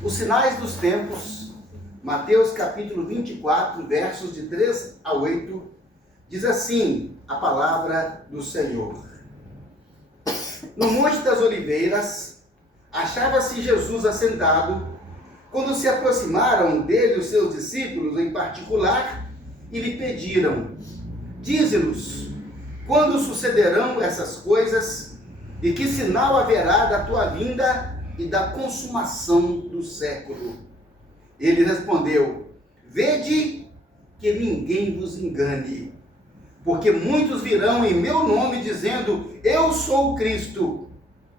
Os sinais dos tempos, Mateus capítulo 24, versos de 3 a 8, diz assim a palavra do Senhor. No Monte das Oliveiras, achava-se Jesus assentado, quando se aproximaram dele os seus discípulos em particular e lhe pediram: dize-nos, quando sucederão essas coisas e que sinal haverá da tua vinda e da consumação do século? Ele respondeu: vede que ninguém vos engane, porque muitos virão em meu nome dizendo: eu sou o Cristo,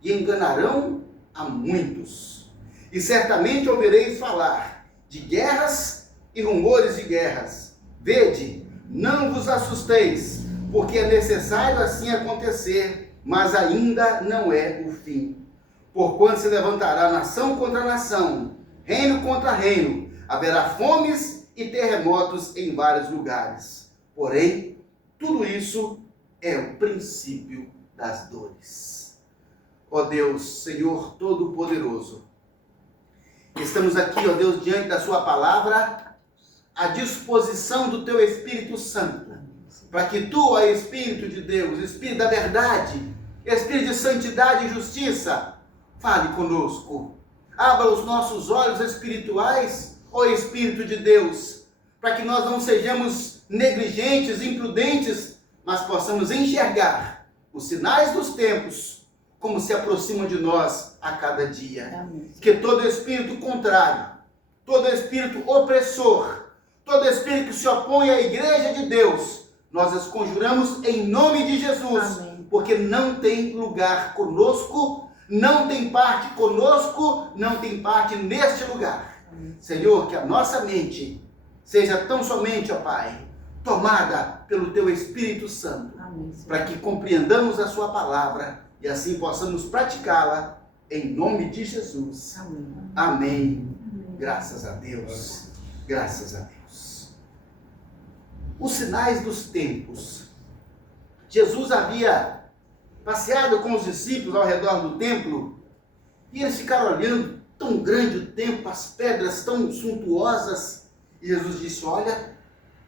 e enganarão a muitos. E certamente ouvireis falar de guerras e rumores de guerras. Vede, não vos assusteis, porque é necessário assim acontecer, mas ainda não é o fim. Porquanto se levantará nação contra nação, reino contra reino, haverá fomes e terremotos em vários lugares. Porém, tudo isso é o princípio das dores. Ó Deus, Senhor Todo-Poderoso, estamos aqui, ó Deus, diante da sua palavra, à disposição do teu Espírito Santo, para que tu, ó Espírito de Deus, Espírito da verdade, Espírito de santidade e justiça, fale conosco. Abra os nossos olhos espirituais, ó Espírito de Deus, para que nós não sejamos negligentes, imprudentes, mas possamos enxergar os sinais dos tempos, como se aproximam de nós a cada dia. Amém. Que todo espírito contrário, todo espírito opressor, todo espírito que se opõe à igreja de Deus, nós as conjuramos em nome de Jesus. Amém. Porque não tem lugar conosco, não tem parte conosco, não tem parte neste lugar. Amém. Senhor, que a nossa mente seja tão somente, ó Pai, tomada pelo teu Espírito Santo, para que compreendamos a sua palavra e assim possamos praticá-la em nome de Jesus. Amém. Amém. Graças a Deus. Graças a Deus. Os sinais dos tempos. Jesus havia passeado com os discípulos ao redor do templo e eles ficaram olhando, tão grande o templo, as pedras tão suntuosas. E Jesus disse: olha,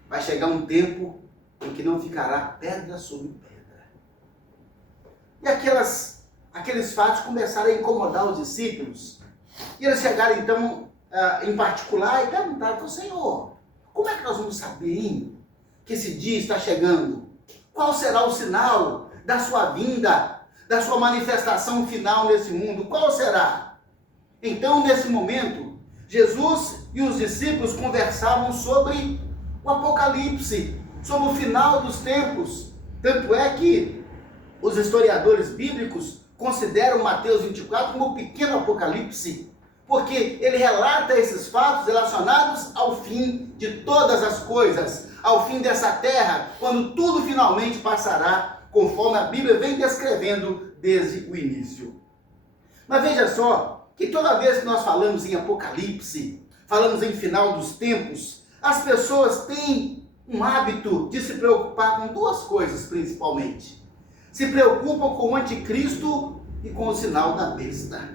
vai chegar um tempo em que não ficará pedra sobre pedra. E aqueles fatos começaram a incomodar os discípulos. E eles chegaram então, em particular, e perguntaram para o Senhor: como é que nós vamos saber, hein, que esse dia está chegando? Qual será o sinal da sua vinda, da sua manifestação final nesse mundo? Qual será? Então, nesse momento, Jesus e os discípulos conversavam sobre o Apocalipse, sobre o final dos tempos. Tanto é que os historiadores bíblicos consideram Mateus 24 como um pequeno Apocalipse, porque ele relata esses fatos relacionados ao fim de todas as coisas, ao fim dessa terra, quando tudo finalmente passará, conforme a Bíblia vem descrevendo desde o início. Mas veja só, que toda vez que nós falamos em Apocalipse, falamos em final dos tempos, as pessoas têm um hábito de se preocupar com duas coisas principalmente. Se preocupam com o anticristo e com o sinal da besta.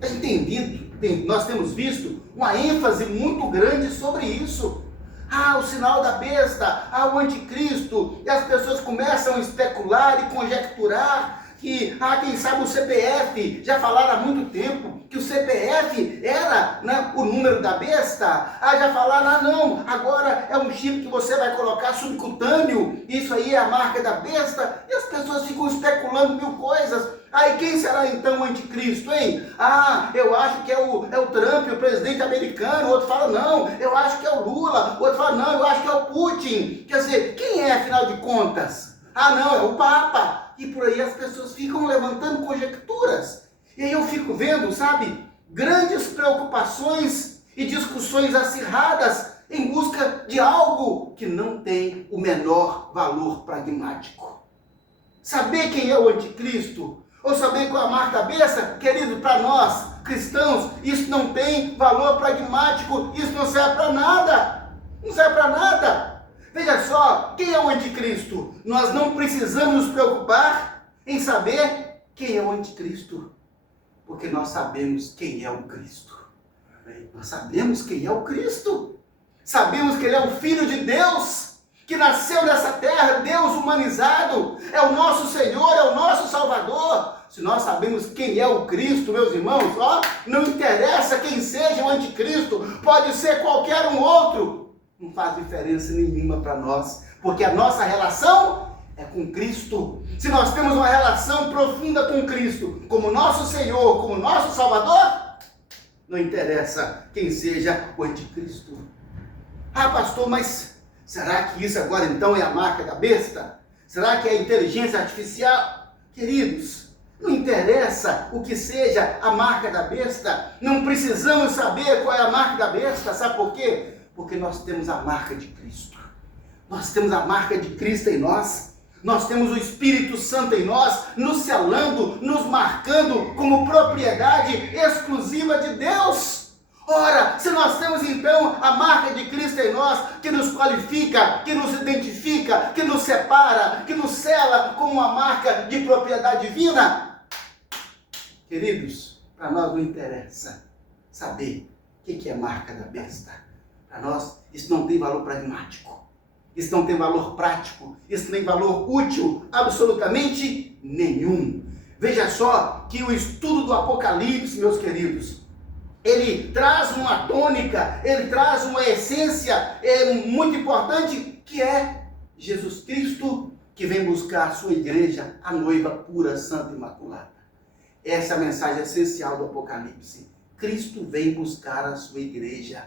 A gente nós temos visto uma ênfase muito grande sobre isso. O sinal da besta, o anticristo, e as pessoas começam a especular e conjecturar que, quem sabe o CPF, já falaram há muito tempo que o CPF era, né, o número da besta. Já falaram, não, agora é um chip que você vai colocar subcutâneo, isso aí é a marca da besta, e as pessoas ficam especulando mil coisas. E quem será então o anticristo, hein? Eu acho que é o Trump, o presidente americano. O outro fala, não, eu acho que é o Lula. O outro fala, não, eu acho que é o Putin. Quer dizer, quem é, afinal de contas? Não, é o Papa. E por aí as pessoas ficam levantando conjecturas. E aí eu fico vendo, sabe, grandes preocupações e discussões acirradas em busca de algo que não tem o menor valor pragmático. Saber quem é o anticristo, ou saber qual é a marca da besta, querido, para nós cristãos, isso não tem valor pragmático, isso não serve para nada. Não serve para nada. Veja só, quem é o anticristo? Nós não precisamos nos preocupar em saber quem é o anticristo, porque nós sabemos quem é o Cristo. Nós sabemos quem é o Cristo. Sabemos que Ele é o Filho de Deus, que nasceu nessa terra, Deus humanizado, é o nosso Senhor, é o nosso Salvador. Se nós sabemos quem é o Cristo, meus irmãos, ó, não interessa quem seja o anticristo, pode ser qualquer um outro, não faz diferença nenhuma para nós, porque a nossa relação é com Cristo. Se nós temos uma relação profunda com Cristo, como nosso Senhor, como nosso Salvador, não interessa quem seja o anticristo. Ah, pastor, mas será que isso agora então é a marca da besta? Será que é a inteligência artificial? Queridos, não interessa o que seja a marca da besta, não precisamos saber qual é a marca da besta, sabe por quê? Porque nós temos a marca de Cristo. Nós temos a marca de Cristo em nós. Nós temos o Espírito Santo em nós, nos selando, nos marcando como propriedade exclusiva de Deus. Ora, se nós temos então a marca de Cristo em nós, que nos qualifica, que nos identifica, que nos separa, que nos sela como uma marca de propriedade divina, queridos, para nós não interessa saber o que é marca da besta. Para nós isso não tem valor pragmático. Isso não tem valor prático, isso não tem valor útil, absolutamente nenhum. Veja só que o estudo do Apocalipse, meus queridos, ele traz uma tônica, ele traz uma essência muito importante, que é Jesus Cristo, que vem buscar a sua igreja, a noiva pura, santa e imaculada. Essa é a mensagem essencial do Apocalipse. Cristo vem buscar a sua igreja.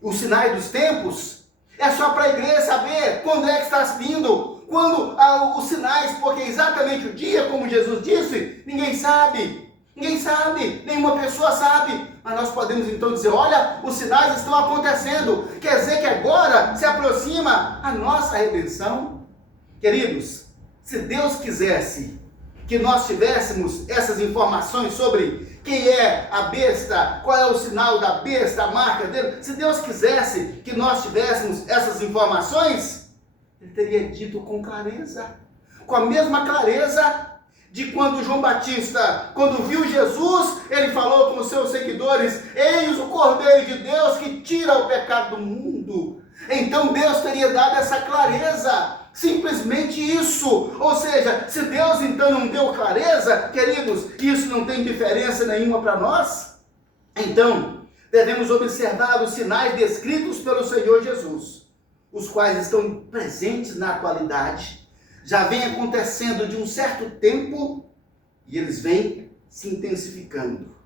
Os sinais dos tempos é só para a igreja saber quando é que está vindo, quando os sinais, porque exatamente o dia, como Jesus disse, ninguém sabe, nenhuma pessoa sabe, mas nós podemos então dizer, olha, os sinais estão acontecendo, quer dizer que agora se aproxima a nossa redenção. Queridos, se Deus quisesse que nós tivéssemos essas informações sobre quem é a besta, qual é o sinal da besta, a marca dele, se Deus quisesse que nós tivéssemos essas informações, Ele teria dito com clareza, com a mesma clareza de quando João Batista, quando viu Jesus, ele falou com os seus seguidores, eis o Cordeiro de Deus que tira o pecado do mundo. Então Deus teria dado essa clareza, simplesmente isso. Ou seja, se Deus então não deu clareza, queridos, isso não tem diferença nenhuma para nós. Então, devemos observar os sinais descritos pelo Senhor Jesus, os quais estão presentes na atualidade, já vem acontecendo de um certo tempo e eles vêm se intensificando.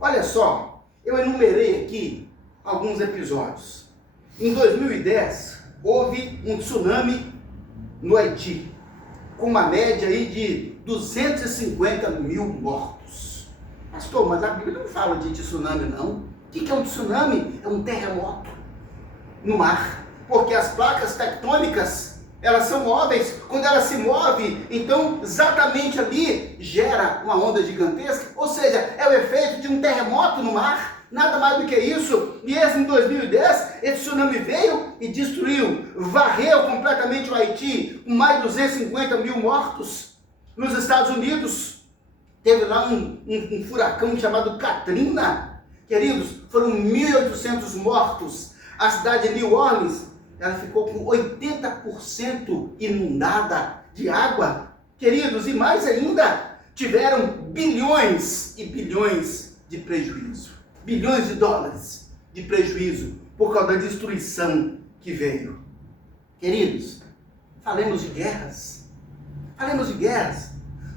Olha só, eu enumerei aqui alguns episódios. Em 2010, houve um tsunami no Haiti, com uma média aí de 250 mil mortos. Pastor, mas a Bíblia não fala de tsunami não. O que é um tsunami? É um terremoto no mar, porque as placas tectônicas, elas são móveis. Quando ela se move, então exatamente ali gera uma onda gigantesca, ou seja, é o efeito de um terremoto no mar, nada mais do que isso. E esse em 2010, esse tsunami veio e destruiu, varreu completamente o Haiti, com mais de 250 mil mortos. Nos Estados Unidos, teve lá um furacão chamado Katrina, queridos, foram 1.800 mortos. A cidade de New Orleans, ela ficou com 80% inundada de água, queridos, e mais ainda, tiveram bilhões e bilhões de prejuízo, bilhões de dólares de prejuízo, por causa da destruição que veio. Queridos, falemos de guerras,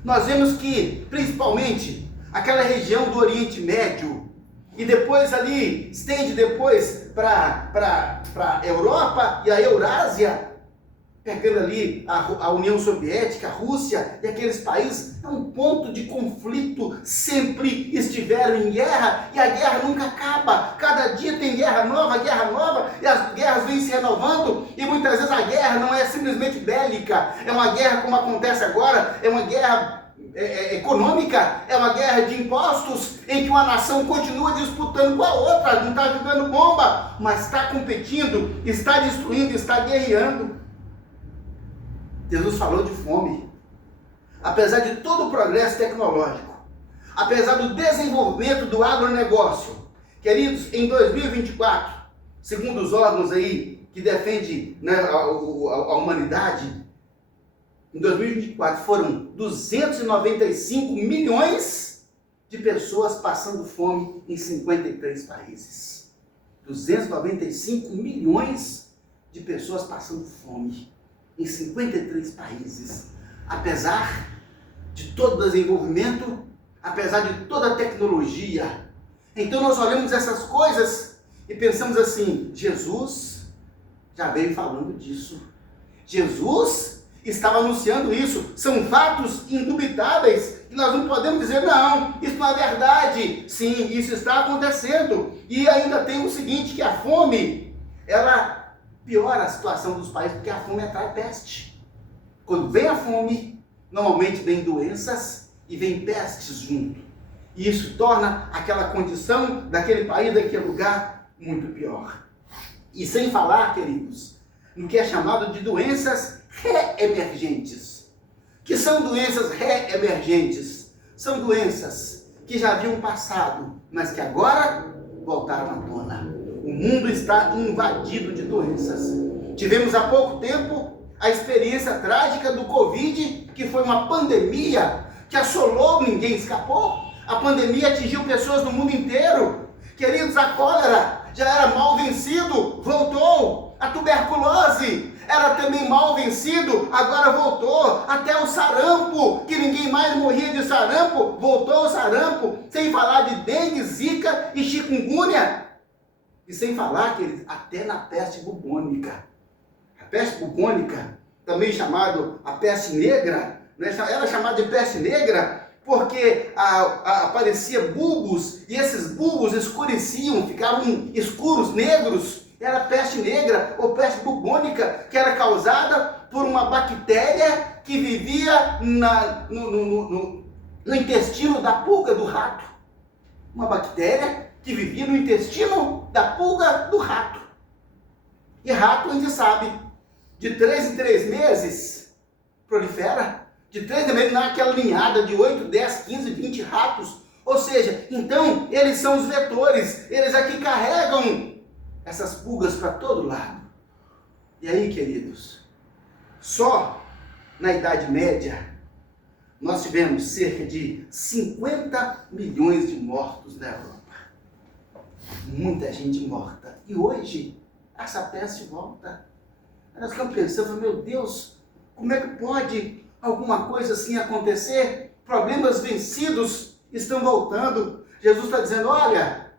nós vemos que, principalmente, aquela região do Oriente Médio, e depois ali, estende depois para a Europa e a Eurásia, pegando ali a União Soviética, a Rússia e aqueles países, é um ponto de conflito, sempre estiveram em guerra, e a guerra nunca acaba, cada dia tem guerra nova, e as guerras vêm se renovando, e muitas vezes a guerra não é simplesmente bélica, é uma guerra como acontece agora, é uma guerra econômica, é uma guerra de impostos, em que uma nação continua disputando com a outra, não está jogando bomba, mas está competindo, está destruindo, está guerreando. Jesus falou de fome. Apesar de todo o progresso tecnológico, apesar do desenvolvimento do agronegócio, Queridos, em 2024, segundo os órgãos aí que defendem, né, a humanidade, em 2024 foram 295 milhões de pessoas passando fome em 53 países. 295 milhões de pessoas passando fome em 53 países. Apesar de todo o desenvolvimento, apesar de toda a tecnologia. Então nós olhamos essas coisas e pensamos assim, Jesus já veio falando disso. Jesus estava anunciando isso. São fatos indubitáveis que nós não podemos dizer, não, isso não é verdade. Sim, isso está acontecendo. E ainda tem o seguinte, que a fome, ela piora a situação dos países, porque a fome atrai peste. Quando vem a fome, normalmente vem doenças e vem pestes junto. E isso torna aquela condição daquele país, daquele lugar, muito pior. E sem falar, queridos, no que é chamado de doenças reemergentes. Que são doenças reemergentes? São doenças que já haviam passado, mas que agora voltaram à tona. O mundo está invadido de doenças. Tivemos há pouco tempo a experiência trágica do Covid, que foi uma pandemia que assolou, ninguém escapou. A pandemia atingiu pessoas no mundo inteiro. Queridos, a cólera já era mal vencido, voltou. A tuberculose era também mal vencido, agora voltou. Até o sarampo, que ninguém mais morria de sarampo, voltou o sarampo. Sem falar de dengue, zika e chikungunya. E sem falar, queridos, até na peste bubônica. A peste bubônica, também chamada a peste negra, era chamada de peste negra porque aparecia bulbos, e esses bulbos escureciam, ficavam escuros, negros. Era peste negra ou peste bubônica, que era causada por uma bactéria que vivia no intestino da pulga do rato. Uma bactéria que vivia no intestino da pulga do rato. E rato, a gente sabe, de 3 em 3 meses prolifera. De 3 em 3 meses, naquela linhada de 8, 10, 15, 20 ratos. Ou seja, então, eles são os vetores, eles aqui carregam essas pulgas para todo lado. E aí, queridos, só na Idade Média, nós tivemos cerca de 50 milhões de mortos na Europa. Muita gente morta. E hoje, essa peste volta. Nós ficamos pensando, meu Deus, como é que pode alguma coisa assim acontecer? Problemas vencidos estão voltando. Jesus está dizendo, olha,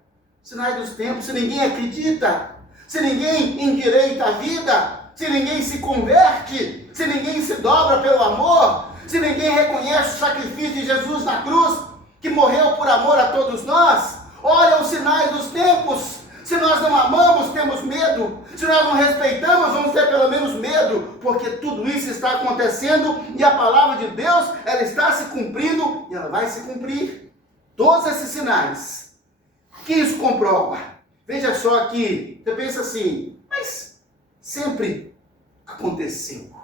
sinais dos tempos, se ninguém acredita, se ninguém endireita a vida, se ninguém se converte, se ninguém se dobra pelo amor, se ninguém reconhece o sacrifício de Jesus na cruz, que morreu por amor a todos nós, olha os sinais dos tempos. Se nós não amamos, temos medo. Se nós não respeitamos, vamos ter pelo menos medo, porque tudo isso está acontecendo e a palavra de Deus, ela está se cumprindo e ela vai se cumprir. Todos esses sinais, que isso comprova? Veja só que você pensa assim, mas sempre aconteceu.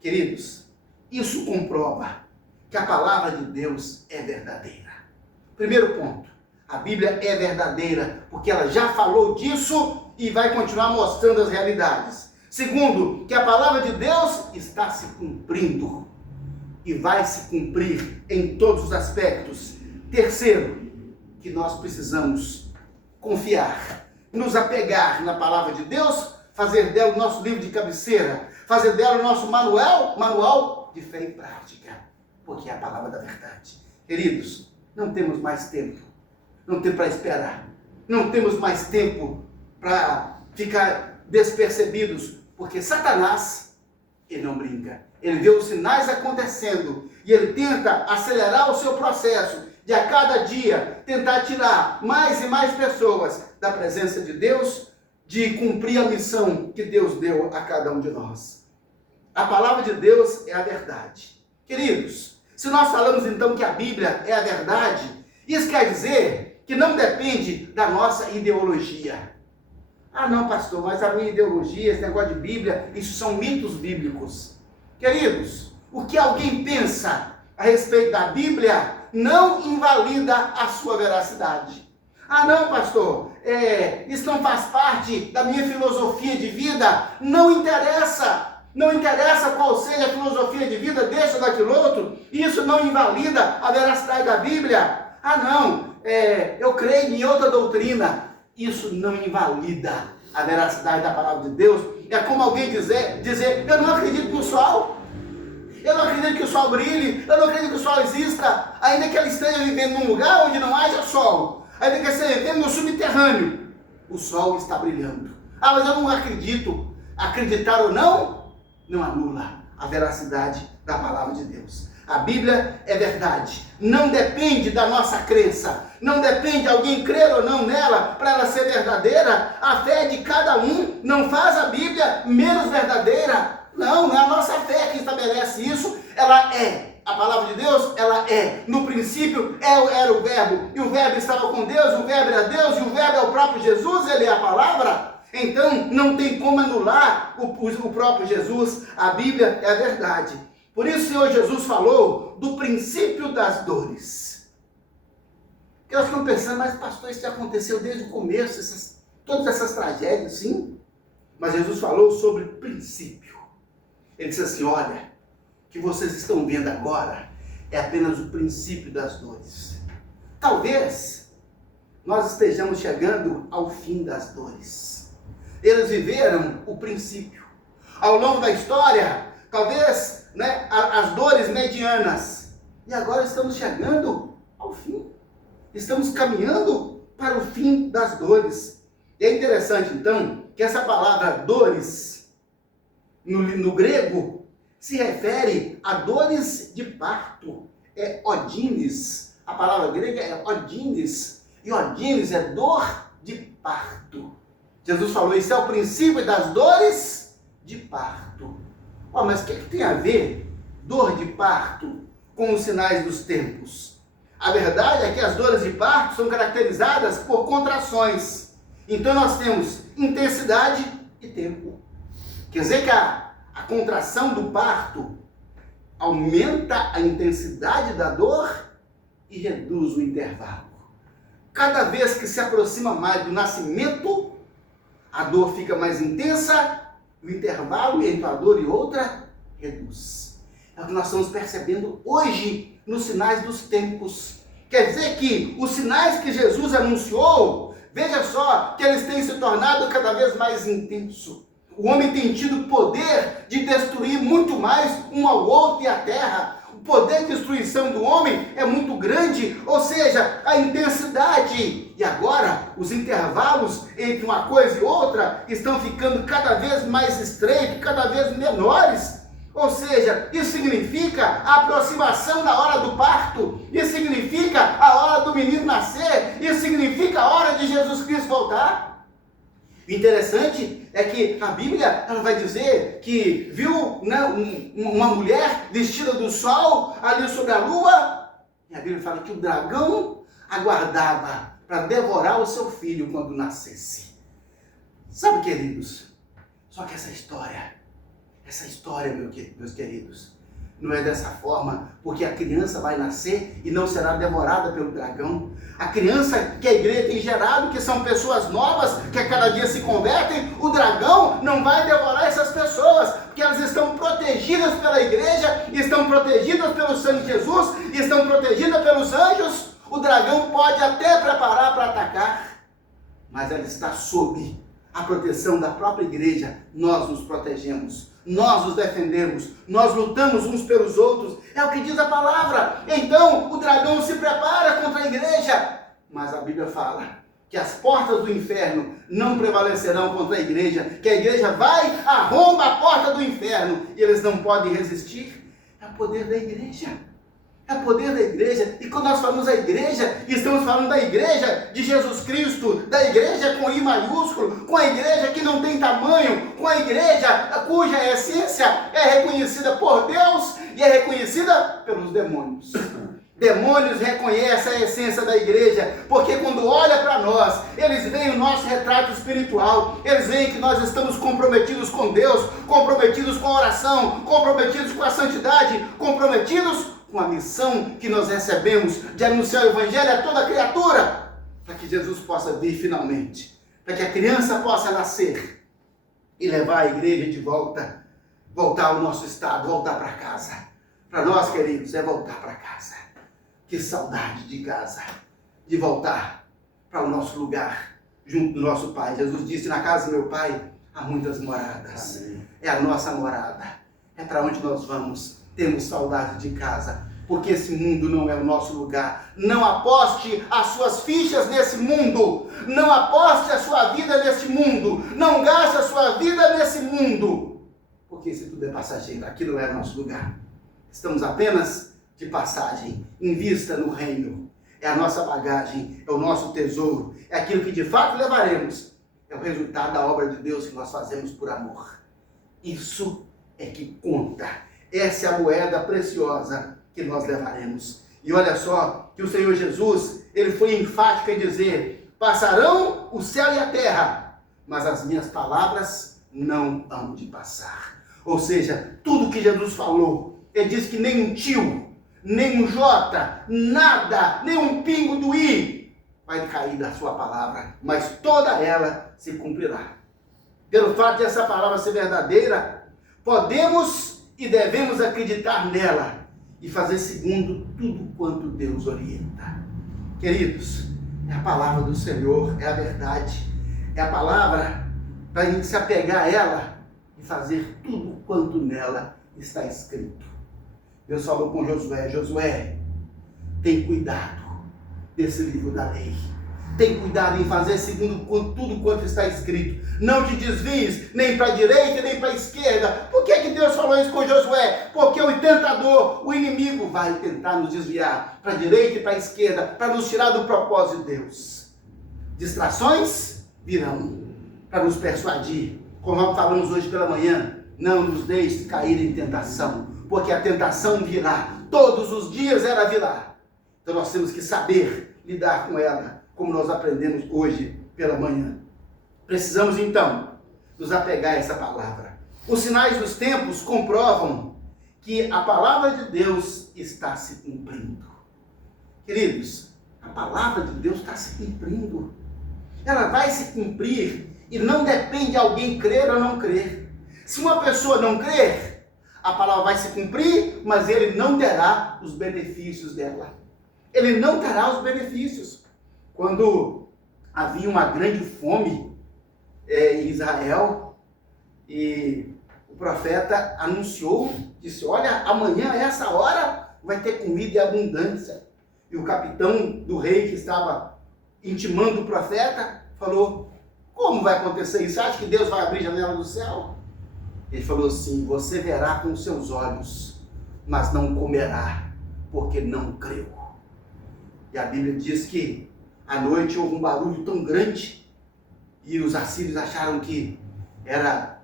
Queridos, isso comprova que a palavra de Deus é verdadeira. Primeiro ponto, a Bíblia é verdadeira, porque ela já falou disso e vai continuar mostrando as realidades. Segundo, que a palavra de Deus está se cumprindo e vai se cumprir em todos os aspectos. Terceiro, que nós precisamos confiar, nos apegar na palavra de Deus, fazer dela o nosso livro de cabeceira, fazer dela o nosso manual de fé e prática, porque é a palavra da verdade. Queridos, não temos mais tempo, não temos para esperar, não temos mais tempo para ficar despercebidos, porque Satanás, ele não brinca, ele vê os sinais acontecendo e ele tenta acelerar o seu processo de a cada dia tentar tirar mais e mais pessoas da presença de Deus, de cumprir a missão que Deus deu a cada um de nós. A palavra de Deus é a verdade. Queridos, se nós falamos então que a Bíblia é a verdade, isso quer dizer que não depende da nossa ideologia. Ah não, pastor, mas a minha ideologia, esse negócio de Bíblia, isso são mitos bíblicos. Queridos, o que alguém pensa a respeito da Bíblia não invalida a sua veracidade. Ah, não, pastor, isso não faz parte da minha filosofia de vida. Não interessa. Não interessa qual seja a filosofia de vida desse ou daquele outro. Isso não invalida a veracidade da Bíblia. Ah, não, eu creio em outra doutrina. Isso não invalida a veracidade da palavra de Deus. É como alguém dizer, eu não acredito no sol. Eu não acredito que o sol brilhe. Eu não acredito que o sol exista. Ainda que ela esteja vivendo num lugar onde não haja sol. Ainda que ela esteja vivendo no subterrâneo. O sol está brilhando. Ah, mas eu não acredito. Acreditar ou não, não anula a veracidade da palavra de Deus. A Bíblia é verdade. Não depende da nossa crença. Não depende de alguém crer ou não nela para ela ser verdadeira. A fé de cada um não faz a Bíblia menos verdadeira. Não é a nossa fé que estabelece isso. Ela é. A palavra de Deus, ela é. No princípio era o verbo. E o verbo estava com Deus, o verbo era Deus, e o verbo é o próprio Jesus, ele é a palavra. Então, não tem como anular o próprio Jesus. A Bíblia é a verdade. Por isso o Senhor Jesus falou do princípio das dores. Porque nós ficamos pensando, mas pastor, isso já aconteceu desde o começo, todas essas tragédias, sim. Mas Jesus falou sobre princípio. Ele disse assim, olha, o que vocês estão vendo agora é apenas o princípio das dores. Talvez nós estejamos chegando ao fim das dores. Eles viveram o princípio. Ao longo da história, talvez, as dores medianas. E agora estamos chegando ao fim. Estamos caminhando para o fim das dores. E é interessante, então, que essa palavra dores, no grego, se refere a dores de parto. É odines. A palavra grega é odines. E odines é dor de parto. Jesus falou, isso é o princípio das dores de parto. Mas o que tem a ver dor de parto com os sinais dos tempos? A verdade é que as dores de parto são caracterizadas por contrações. Então nós temos intensidade e tempo. Quer dizer que a contração do parto aumenta a intensidade da dor e reduz o intervalo. Cada vez que se aproxima mais do nascimento, a dor fica mais intensa, o intervalo entre uma dor e outra reduz. É o que nós estamos percebendo hoje nos sinais dos tempos. Quer dizer que os sinais que Jesus anunciou, veja só, que eles têm se tornado cada vez mais intensos. O homem tem tido poder de destruir muito mais um ao outro e a terra. O poder de destruição do homem é muito grande, ou seja, a intensidade. E agora, os intervalos entre uma coisa e outra estão ficando cada vez mais estreitos, cada vez menores. Ou seja, isso significa a aproximação da hora do parto. Isso significa a hora do menino nascer. Isso significa a hora de Jesus Cristo voltar. O interessante é que a Bíblia ela vai dizer que viu uma mulher vestida do sol ali sobre a lua. E a Bíblia fala que o dragão aguardava para devorar o seu filho quando nascesse. Sabe, queridos, só que essa história, meus queridos, não é dessa forma, porque a criança vai nascer e não será devorada pelo dragão. A criança que a igreja tem gerado, que são pessoas novas, que a cada dia se convertem, o dragão não vai devorar essas pessoas, porque elas estão protegidas pela igreja, estão protegidas pelo sangue de Jesus, estão protegidas pelos anjos. O dragão pode até preparar para atacar, mas ela está sob a proteção da própria igreja. Nós nos protegemos, nós nos defendemos, nós lutamos uns pelos outros, é o que diz a palavra. Então o dragão se prepara contra a igreja, mas a Bíblia fala que as portas do inferno não prevalecerão contra a igreja, que a igreja vai, arromba a porta do inferno e eles não podem resistir. É o poder da igreja. É o poder da igreja. E quando nós falamos da igreja, estamos falando da igreja de Jesus Cristo, da igreja com I maiúsculo, com a igreja que não tem tamanho, com a igreja cuja essência é reconhecida por Deus e é reconhecida pelos demônios. Demônios reconhecem a essência da igreja, porque quando olha para nós, eles veem o nosso retrato espiritual, eles veem que nós estamos comprometidos com Deus, comprometidos com a oração, comprometidos com a santidade, comprometidos com a missão que nós recebemos de anunciar o evangelho a toda criatura. para que Jesus possa vir finalmente, para que a criança possa nascer e levar a igreja de volta, voltar ao nosso estado, voltar para casa. Para nós, queridos, é voltar para casa. Que saudade de casa, de voltar para o nosso lugar, junto do nosso Pai. Jesus disse, na casa do meu Pai há muitas moradas. Amém. É a nossa morada, é para onde nós vamos. Temos saudade de casa, porque esse mundo não é o nosso lugar. Não aposte as suas fichas nesse mundo, não aposte a sua vida nesse mundo, não gaste a sua vida nesse mundo, porque se tudo é passageiro, aqui não é o nosso lugar. Estamos apenas de passagem. Invista no reino. É a nossa bagagem, é o nosso tesouro, é aquilo que de fato levaremos. É o resultado da obra de Deus que nós fazemos por amor. Isso é que conta. Essa é a moeda preciosa que nós levaremos. E olha só que o Senhor Jesus, ele foi enfático em dizer, passarão o céu e a terra, mas as minhas palavras não hão de passar. Ou seja, tudo que Jesus falou, ele disse que nem um tio, nem um jota, nada, nem um pingo do i vai cair da sua palavra, mas toda ela se cumprirá. Pelo fato de essa palavra ser verdadeira, podemos e devemos acreditar nela e fazer segundo tudo quanto Deus orienta. Queridos, é a palavra do Senhor, é a verdade, é a palavra para a gente se apegar a ela e fazer tudo quanto nela está escrito. Deus falou com Josué, Josué, tem cuidado desse livro da lei. Tem cuidado em fazer segundo tudo quanto está escrito. Não te desvies nem para a direita nem para a esquerda. Por que Deus falou isso com Josué? Porque o tentador, o inimigo, vai tentar nos desviar para a direita e para a esquerda, para nos tirar do propósito de Deus. Distrações virão para nos persuadir. Como falamos hoje pela manhã, não nos deixe cair em tentação, porque a tentação virá. Todos os dias ela virá. Então nós temos que saber lidar com ela, como nós aprendemos hoje pela manhã. Precisamos então nos apegar a essa palavra. Os sinais dos tempos comprovam que a palavra de Deus está se cumprindo. Queridos, a palavra de Deus está se cumprindo. Ela vai se cumprir e não depende de alguém crer ou não crer. Se uma pessoa não crer, a palavra vai se cumprir, mas ele não terá os benefícios dela. Ele não terá os benefícios. Quando havia uma grande fome em Israel, e o profeta anunciou, disse, olha, amanhã a essa hora vai ter comida em abundância. E o capitão do rei que estava intimando o profeta, falou, como vai acontecer isso? Você acha que Deus vai abrir a janela do céu? Ele falou assim, você verá com seus olhos, mas não comerá, porque não creu. E a Bíblia diz que à noite houve um barulho tão grande, e os assírios acharam que era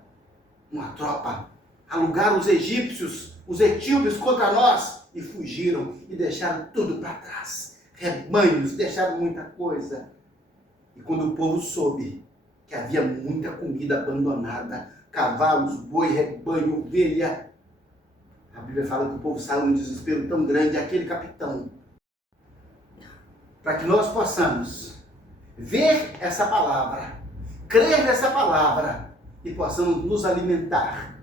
uma tropa. Alugaram os egípcios, os etíopes contra nós, e fugiram, e deixaram tudo para trás. Rebanhos, deixaram muita coisa. E quando o povo soube que havia muita comida abandonada, cavalos, boi, rebanho, ovelha, a Bíblia fala que o povo saiu num desespero tão grande, aquele capitão, para que nós possamos ver essa palavra, crer nessa palavra e possamos nos alimentar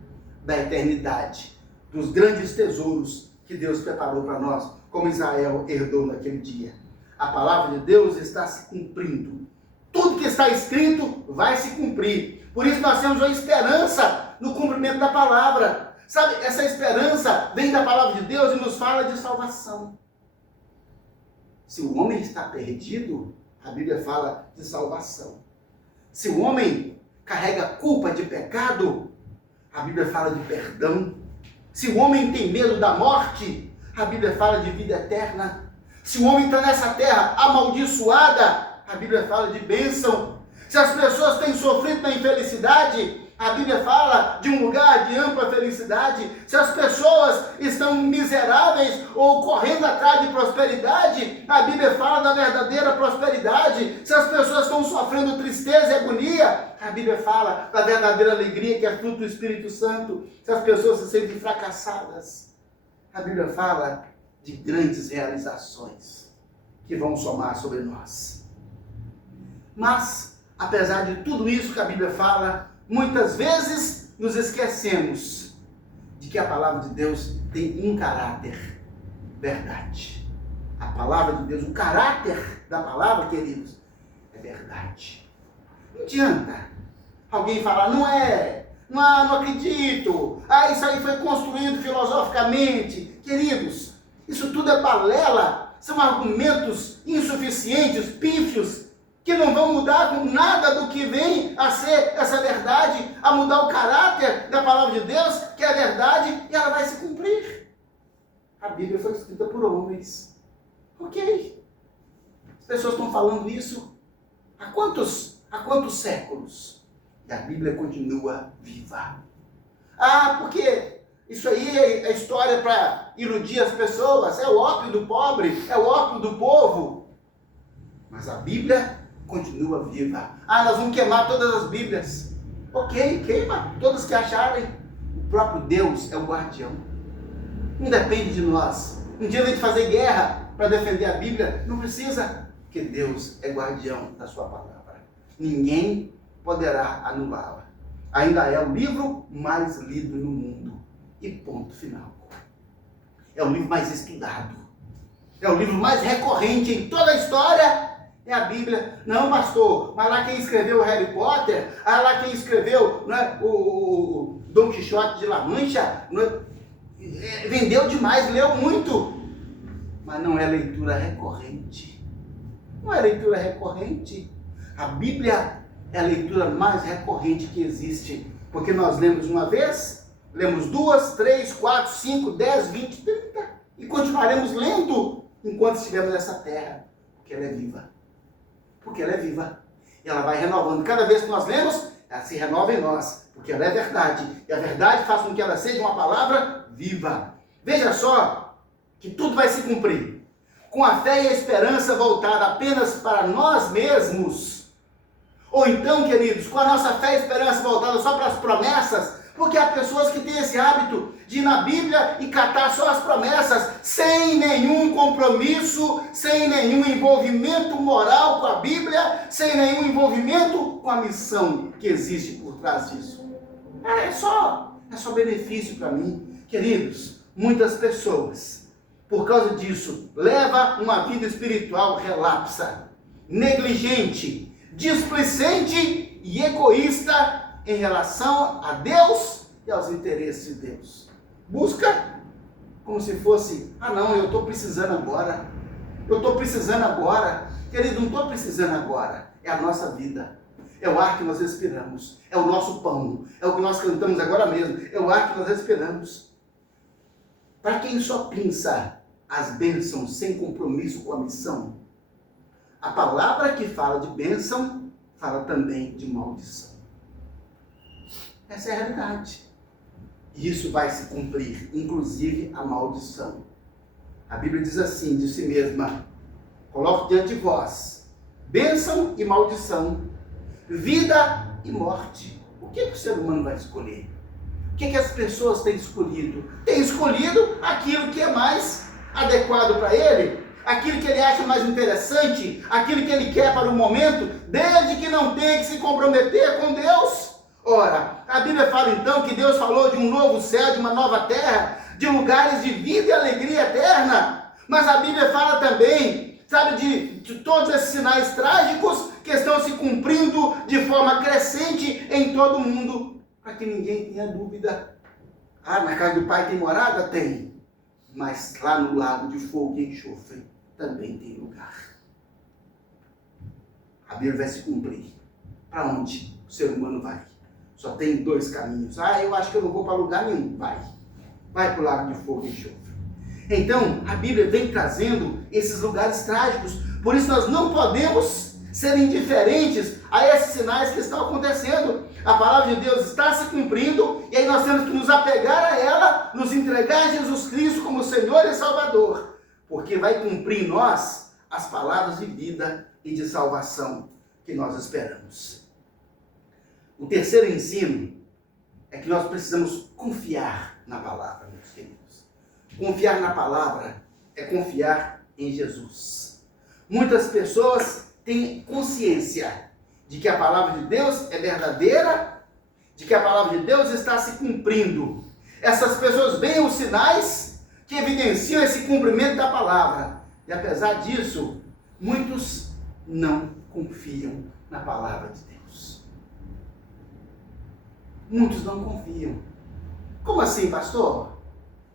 da eternidade, dos grandes tesouros que Deus preparou para nós, como Israel herdou naquele dia. A palavra de Deus está se cumprindo. Tudo que está escrito vai se cumprir. Por isso nós temos uma esperança no cumprimento da palavra. Sabe, essa esperança vem da palavra de Deus e nos fala de salvação. Se o homem está perdido, a Bíblia fala de salvação. Se o homem carrega culpa de pecado, a Bíblia fala de perdão. Se o homem tem medo da morte, a Bíblia fala de vida eterna. Se o homem está nessa terra amaldiçoada, a Bíblia fala de bênção. Se as pessoas têm sofrido na infelicidade, a Bíblia fala de um lugar de ampla felicidade. Se as pessoas estão miseráveis ou correndo atrás de prosperidade, a Bíblia fala da verdadeira prosperidade. Se as pessoas estão sofrendo tristeza e agonia, a Bíblia fala da verdadeira alegria que é fruto do Espírito Santo. Se as pessoas se sentem fracassadas, a Bíblia fala de grandes realizações que vão somar sobre nós. Mas, apesar de tudo isso que a Bíblia fala, muitas vezes nos esquecemos de que a palavra de Deus tem um caráter: verdade. A palavra de Deus, o caráter da palavra, queridos, é verdade. Não adianta alguém falar, não acredito, isso aí foi construído filosoficamente. Queridos, isso tudo é balela, são argumentos insuficientes, pífios, que não vão mudar com nada do que vem a ser essa verdade, a mudar o caráter da palavra de Deus, que é a verdade, e ela vai se cumprir. A Bíblia foi escrita por homens. Ok. As pessoas estão falando isso há quantos séculos? E a Bíblia continua viva. Porque isso aí é história para iludir as pessoas, é o ópio do pobre, é o ópio do povo. Mas a Bíblia continua viva. Nós vamos queimar todas as Bíblias. Ok, queima todas que acharem. O próprio Deus é o guardião. Não depende de nós. Um dia a gente fazer guerra para defender a Bíblia, não precisa, porque Deus é guardião da sua palavra. Ninguém poderá anulá-la. Ainda é o livro mais lido no mundo. E ponto final. É o livro mais estudado. É o livro mais recorrente em toda a história. É a Bíblia. Não, pastor, mas lá quem escreveu o Harry Potter, lá quem escreveu, não é, o Dom Quixote de La Mancha, não é, vendeu demais, leu muito. Mas não é leitura recorrente. Não é leitura recorrente. A Bíblia é a leitura mais recorrente que existe. Porque nós lemos uma vez, lemos 2, 3, 4, 5, 10, 20, 30. E continuaremos lendo enquanto estivermos nessa terra. Porque ela é viva. Porque ela é viva. E ela vai renovando. Cada vez que nós lemos, ela se renova em nós. Porque ela é verdade. E a verdade faz com que ela seja uma palavra viva. Veja só que tudo vai se cumprir. Com a fé e a esperança voltada apenas para nós mesmos. Ou então, queridos, com a nossa fé e esperança voltada só para as promessas. Porque há pessoas que têm esse hábito de ir na Bíblia e catar só as promessas, sem nenhum compromisso, sem nenhum envolvimento moral com a Bíblia, sem nenhum envolvimento com a missão que existe por trás disso. É só benefício para mim. Queridos, muitas pessoas, por causa disso, levam uma vida espiritual relapsa, negligente, displicente e egoísta em relação a Deus e aos interesses de Deus. Busca como se fosse, não, eu estou precisando agora. Querido, não estou precisando agora. É a nossa vida. É o ar que nós respiramos. É o nosso pão. É o que nós cantamos agora mesmo. É o ar que nós respiramos. Para quem só pensa as bênçãos sem compromisso com a missão, a palavra que fala de bênção, fala também de maldição. Essa é a realidade. E isso vai se cumprir, inclusive a maldição. A Bíblia diz assim, de si mesma: coloco diante de vós bênção e maldição, vida e morte. O que o ser humano vai escolher? O que as pessoas têm escolhido? Tem escolhido aquilo que é mais adequado para ele, aquilo que ele acha mais interessante, aquilo que ele quer para o momento, desde que não tenha que se comprometer com Deus. Ora, a Bíblia fala então que Deus falou de um novo céu, de uma nova terra, de lugares de vida e alegria eterna. Mas a Bíblia fala também, de todos esses sinais trágicos que estão se cumprindo de forma crescente em todo o mundo, para que ninguém tenha dúvida. Na casa do Pai tem morada? Tem. Mas lá no lago de fogo e enxofre também tem lugar. A Bíblia vai se cumprir. Para onde o ser humano vai? Só tem dois caminhos. Eu acho que eu não vou para lugar nenhum. Vai para o lago de fogo e enxofre. Então, a Bíblia vem trazendo esses lugares trágicos. Por isso nós não podemos ser indiferentes a esses sinais que estão acontecendo. A palavra de Deus está se cumprindo, e aí nós temos que nos apegar a ela, nos entregar a Jesus Cristo como Senhor e Salvador, porque vai cumprir em nós as palavras de vida e de salvação que nós esperamos. O terceiro ensino é que nós precisamos confiar na palavra, meus queridos. Confiar na palavra é confiar em Jesus. Muitas pessoas têm consciência de que a palavra de Deus é verdadeira, de que a palavra de Deus está se cumprindo. Essas pessoas veem os sinais que evidenciam esse cumprimento da palavra. E apesar disso, muitos não confiam na palavra de Deus. Muitos não confiam. Como assim, pastor?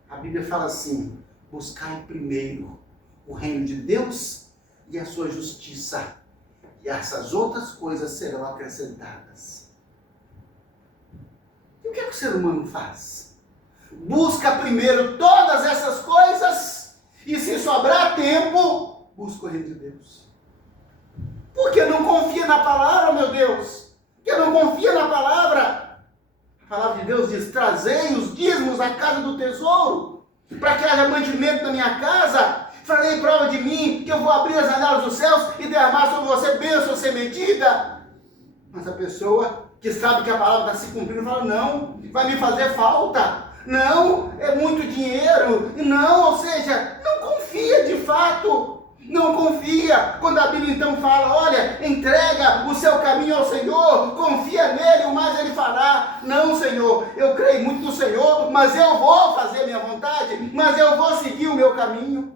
A Bíblia fala assim: buscai primeiro o reino de Deus e a sua justiça, e essas outras coisas serão acrescentadas. E o que é que o ser humano faz? Busca primeiro todas essas coisas, e se sobrar tempo, busca o reino de Deus. Porque não confia na palavra, meu Deus? Porque não confia na palavra? A palavra de Deus diz: trazei os dízimos à casa do tesouro, para que haja mantimento na minha casa. Farei prova de mim, que eu vou abrir as janelas dos céus e derramar sobre você bênção sem medida. Mas a pessoa que sabe que a palavra está se cumprindo fala: não, vai me fazer falta. Não, é muito dinheiro. Não, ou seja, não confia de fato. Não confia. Quando a Bíblia então fala: olha, entrega o seu caminho ao Senhor, confia nele, o mais ele fará. Não, Senhor, eu creio muito no Senhor, mas eu vou fazer a minha vontade, mas eu vou seguir o meu caminho.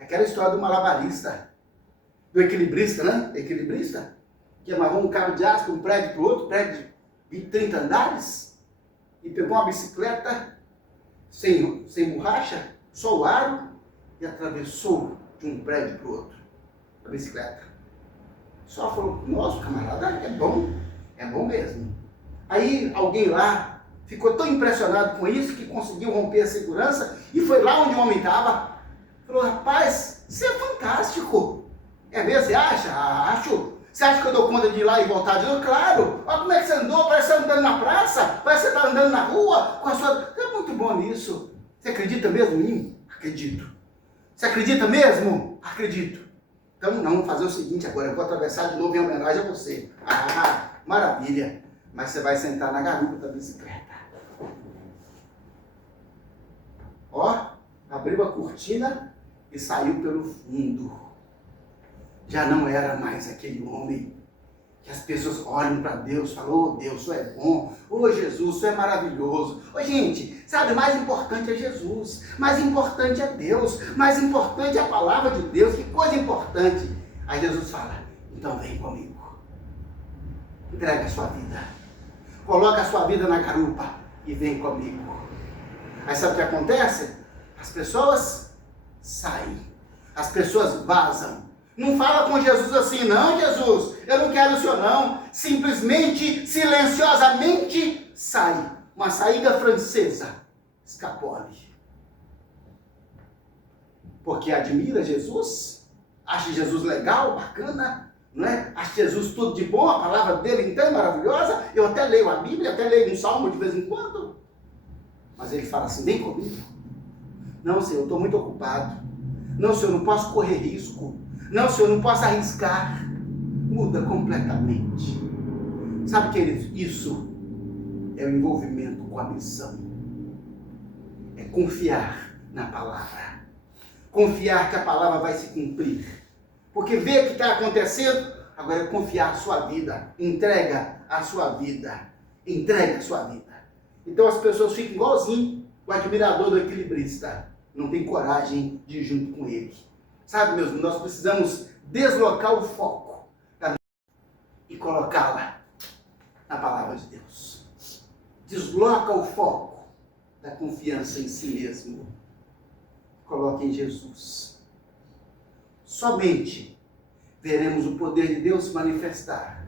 Aquela história do malabarista, do equilibrista, né? Equilibrista, que amarrou um cabo de aço de um prédio para o outro, prédio de 30 andares, e pegou uma bicicleta sem borracha, só o aro, e atravessou de um prédio para o outro, a bicicleta. Só falou: nossa, camarada, é bom mesmo. Aí alguém lá ficou tão impressionado com isso que conseguiu romper a segurança e foi lá onde o homem estava. Falou: rapaz, você é fantástico. É mesmo? Você acha? Acho. Você acha que eu dou conta de ir lá e voltar de novo? Claro. Olha como é que você andou, parece que você está andando na praça, parece que você está andando na rua, com a sua... Você é muito bom nisso. Você acredita mesmo em mim? Acredito. Você acredita mesmo? Acredito. Então, vamos fazer o seguinte agora, eu vou atravessar de novo em homenagem a você. Ah, maravilha. Mas você vai sentar na garupa da bicicleta. Ó, abriu a cortina e saiu pelo fundo. Já não era mais aquele homem que as pessoas olham para Deus e falam: oh Deus, o Senhor é bom, oh Jesus, o Senhor é maravilhoso. Ô gente, sabe, mais importante é Jesus, mais importante é Deus, mais importante é a palavra de Deus, que coisa importante. Aí Jesus fala: então vem comigo, entrega a sua vida, coloca a sua vida na garupa e vem comigo. Aí sabe o que acontece? As pessoas saem, as pessoas vazam. Não fala com Jesus assim: não, Jesus, eu não quero o Senhor não. Simplesmente, silenciosamente, sai. Uma saída francesa, escapole. Porque admira Jesus, acha Jesus legal, bacana, não é? Acha Jesus tudo de bom, a palavra dele então é maravilhosa. Eu até leio a Bíblia, até leio um salmo de vez em quando. Mas ele fala assim: vem comigo. Não, Senhor, eu estou muito ocupado. Não, Senhor, não posso correr risco. Não, Senhor, não posso arriscar. Muda completamente. Sabe, queridos, isso é o envolvimento com a missão. É confiar na palavra. Confiar que a palavra vai se cumprir. Porque vê o que está acontecendo, agora é confiar a sua vida. Entrega a sua vida. Entrega a sua vida. Então as pessoas ficam igualzinho o admirador do equilibrista. Não tem coragem de ir junto com ele. Sabe, meus irmãos, nós precisamos deslocar o foco e colocá-la na palavra de Deus. Desloca o foco da confiança em si mesmo. Coloque em Jesus. Somente veremos o poder de Deus se manifestar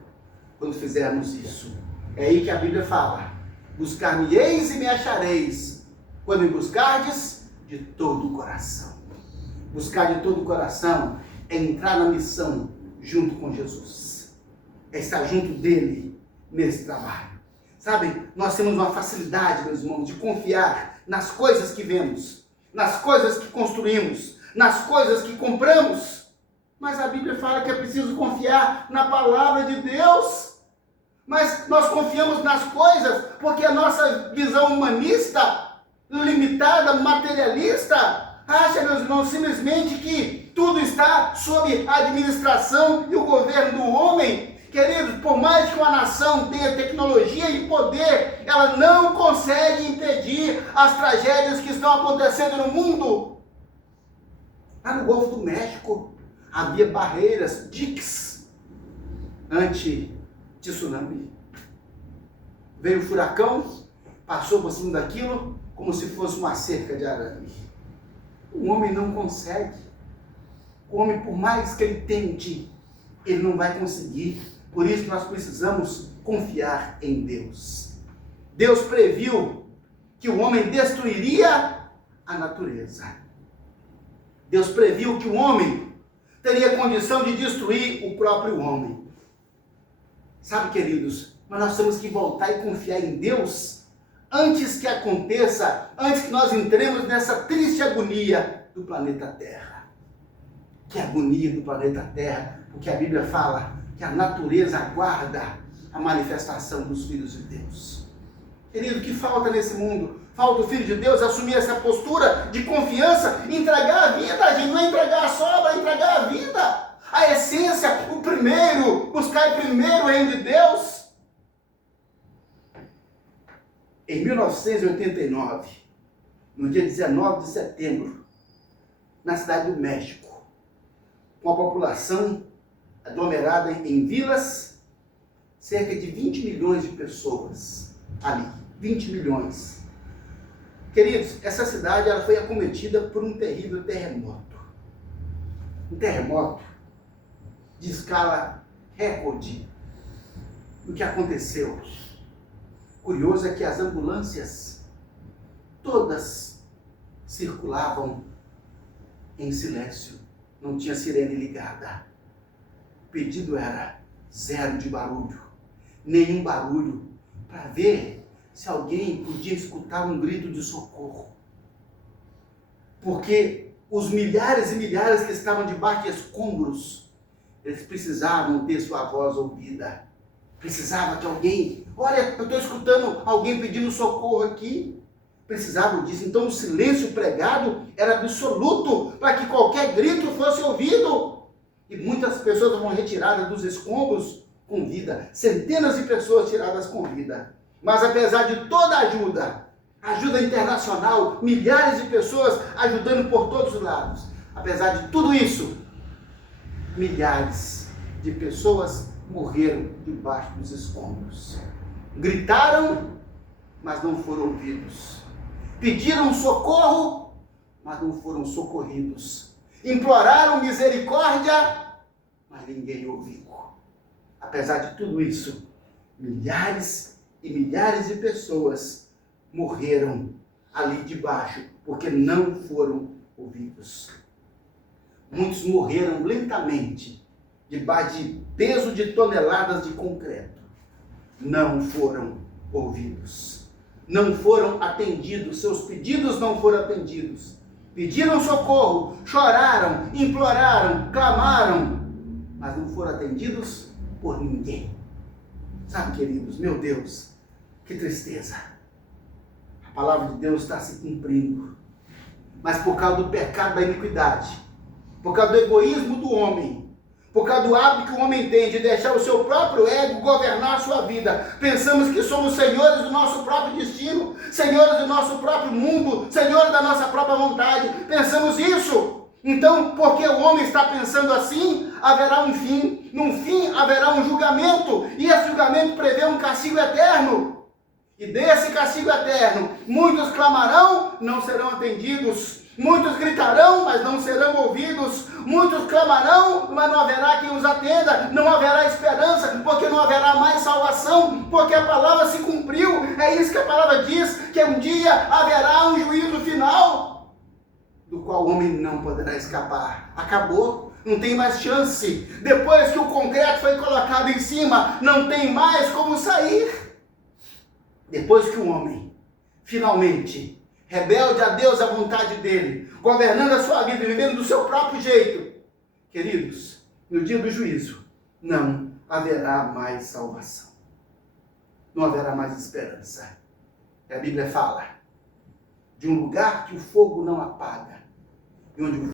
quando fizermos isso. É aí que a Bíblia fala: buscar-me-eis e me achareis, quando me buscardes de todo o coração. Buscar de todo o coração é entrar na missão junto com Jesus. É estar junto dele nesse trabalho. Sabe, nós temos uma facilidade, meus irmãos, de confiar nas coisas que vemos, nas coisas que construímos, nas coisas que compramos. Mas a Bíblia fala que é preciso confiar na palavra de Deus. Mas nós confiamos nas coisas porque a nossa visão humanista, limitada, materialista, acha, meus irmãos, simplesmente que tudo está sob a administração e o governo do homem. Queridos, por mais que uma nação tenha tecnologia e poder, ela não consegue impedir as tragédias que estão acontecendo no mundo. Lá no Golfo do México, havia barreiras, diques, anti-tsunami. Veio o furacão, passou por cima daquilo, como se fosse uma cerca de arame. O homem não consegue. O homem, por mais que ele tente, ele não vai conseguir. Por isso nós precisamos confiar em Deus. Deus previu que o homem destruiria a natureza. Deus previu que o homem teria condição de destruir o próprio homem. Sabe, queridos, mas nós temos que voltar e confiar em Deus antes que aconteça, antes que nós entremos nessa triste agonia do planeta Terra. Que agonia do planeta Terra, porque a Bíblia fala que a natureza aguarda a manifestação dos filhos de Deus. Querido, o que falta nesse mundo? Falta o Filho de Deus assumir essa postura de confiança, entregar a vida, a gente não é entregar a sobra, é entregar a vida. A essência, o primeiro, buscar primeiro o reino de Deus. Em 1989, no dia 19 de setembro, na cidade do México, com a população aglomerada em vilas, cerca de 20 milhões de pessoas ali, 20 milhões. Queridos, essa cidade ela foi acometida por um terrível terremoto. Um terremoto de escala recorde. O que aconteceu? Curioso é que as ambulâncias todas circulavam em silêncio, não tinha sirene ligada. O pedido era zero de barulho, nenhum barulho, para ver se alguém podia escutar um grito de socorro. Porque os milhares e milhares que estavam debaixo de escombros, eles precisavam ter sua voz ouvida. Precisava que alguém, olha, eu estou escutando alguém pedindo socorro aqui. Precisavam disso. Então o silêncio pregado era absoluto para que qualquer grito fosse ouvido. E muitas pessoas foram retiradas dos escombros com vida. Centenas de pessoas tiradas com vida. Mas apesar de toda a ajuda internacional, milhares de pessoas ajudando por todos os lados. Apesar de tudo isso, milhares de pessoas morreram debaixo dos escombros. Gritaram, mas não foram ouvidos. Pediram socorro, mas não foram socorridos. Imploraram misericórdia, mas ninguém ouviu. Apesar de tudo isso, milhares e milhares de pessoas morreram ali debaixo, porque não foram ouvidos. Muitos morreram lentamente, debaixo de peso de toneladas de concreto. Não foram ouvidos. Não foram atendidos. Seus pedidos não foram atendidos. Pediram socorro, choraram, imploraram, clamaram, mas não foram atendidos por ninguém. Sabe, queridos, meu Deus, que tristeza. A palavra de Deus está se cumprindo. Mas por causa do pecado da iniquidade, por causa do egoísmo do homem, por causa do hábito que o homem tem de deixar o seu próprio ego governar a sua vida, pensamos que somos senhores do nosso próprio destino, senhores do nosso próprio mundo, senhores da nossa própria vontade. Pensamos isso. Então, porque o homem está pensando assim, haverá um fim. No fim haverá um julgamento, e esse julgamento prevê um castigo eterno. E desse castigo eterno, muitos clamarão, não serão atendidos. Muitos gritarão, mas não serão ouvidos. Muitos clamarão, mas não haverá quem os atenda. Não haverá esperança, porque não haverá mais salvação, porque a palavra se cumpriu. É isso que a palavra diz, que um dia haverá um juízo final, do qual o homem não poderá escapar. Acabou, não tem mais chance. Depois que o concreto foi colocado em cima, não tem mais como sair. Depois que o homem, finalmente, rebelde a Deus, à vontade dele, governando a sua vida, vivendo do seu próprio jeito, queridos, no dia do juízo, não haverá mais salvação. Não haverá mais esperança. A Bíblia fala de um lugar que o fogo não apaga, e onde o